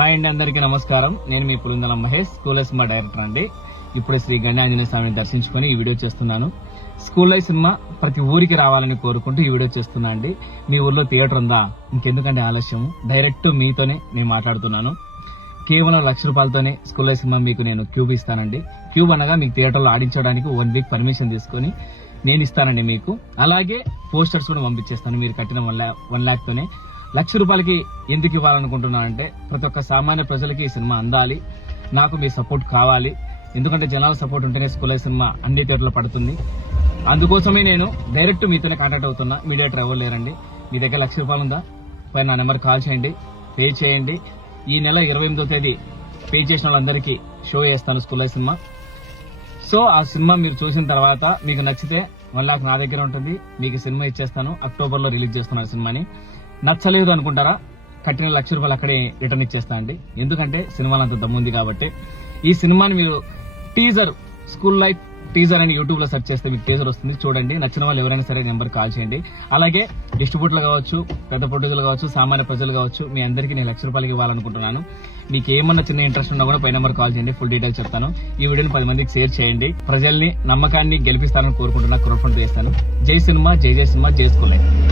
Hi అండి, అందరికీ నమస్కారం. నేను మీ Pulindala Mahesh, school life cinema director అండి. ఇప్పుడే శ్రీ గండి ఆంజనేయ స్వామిని దర్శించుకుని ఈ వీడియో చేస్తున్నాను. స్కూల్ లైఫ్ సినిమా ప్రతి ఊరికి రావాలని కోరుకుంటూ ఈ వీడియో చేస్తున్నా అండి. మీ ఊర్లో థియేటర్ ఉందా? ఇంకెందుకంటే ఆలస్యం, డైరెక్ట్ మీతోనే నేను మాట్లాడుతున్నాను. కేవలం ₹1,00,000తోనే స్కూల్ లైఫ్ సినిమా మీకు నేను క్యూబ్ ఇస్తానండి. క్యూబ్ అనగా మీకు థియేటర్లో ఆడించడానికి 1 వీక్ పర్మిషన్ తీసుకుని నేను ఇస్తానండి మీకు. అలాగే పోస్టర్స్ కూడా పంపించేస్తాను మీరు కట్టిన 1 lakhtోనే. ₹1,00,000కి ఎందుకు ఇవ్వాలనుకుంటున్నానంటే, ప్రతి ఒక్క సామాన్య ప్రజలకి ఈ సినిమా అందాలి. నాకు మీ సపోర్ట్ కావాలి. ఎందుకంటే జనాల సపోర్ట్ ఉంటేనే స్కూల్ లైఫ్ సినిమా అన్ని థియేటర్లో పడుతుంది. అందుకోసమే నేను డైరెక్ట్ మీతోనే కాంటాక్ట్ అవుతున్నా. మీడియేటర్ ఎవరు లేరండి. మీ దగ్గర ₹1,00,000 ఉందా? పైన నా నెంబర్ కాల్ చేయండి, పే చేయండి. ఈ నెల 28వ తేదీ పే చేసిన వాళ్ళందరికీ షో చేస్తాను స్కూల్ లైఫ్ సినిమా. సో ఆ సినిమా మీరు చూసిన తర్వాత మీకు నచ్చితే 1 lakh నా దగ్గర ఉంటుంది. మీకు సినిమా ఇచ్చేస్తాను. అక్టోబర్లో రిలీజ్ చేస్తున్నాను సినిమాని. నచ్చలేదు అనుకుంటారా? కట్టిన ₹1,00,000 అక్కడే రిటర్న్ ఇచ్చేస్తా అండి. ఎందుకంటే సినిమాలో అంత దమ్ముంది కాబట్టి. ఈ సినిమాని మీరు టీజర్, స్కూల్ లైఫ్ టీజర్ అని యూట్యూబ్ లో సెర్చ్ చేస్తే మీకు టీజర్ వస్తుంది, చూడండి. నచ్చిన వాళ్ళు ఎవరైనా సరే నెంబర్ కాల్ చేయండి. అలాగే డిస్ట్రిబ్యూటర్లు కావచ్చు, పెద్ద ప్రొడ్యూసర్లు కావచ్చు, సామాన్య ప్రజలు కావచ్చు, మీ అందరికీ నేను ₹1,00,000 ఇవ్వాలనుకుంటున్నాను. మీకు ఏమన్నా చిన్న ఇంట్రెస్ట్ ఉన్నా కూడా పై నెంబర్ కాల్ చేయండి, ఫుల్ డీటెయిల్స్ చెప్తాను. ఈ వీడియోని 10 మందికి షేర్ చేయండి. ప్రజల్ని నమ్మకాన్ని గెలిపిస్తారని కోరుకుంటున్నా, క్రౌడ్ ఫండ్ చేస్తాను. జై సినిమా, జై జై సినిమా, జై స్కూల్ లైఫ్.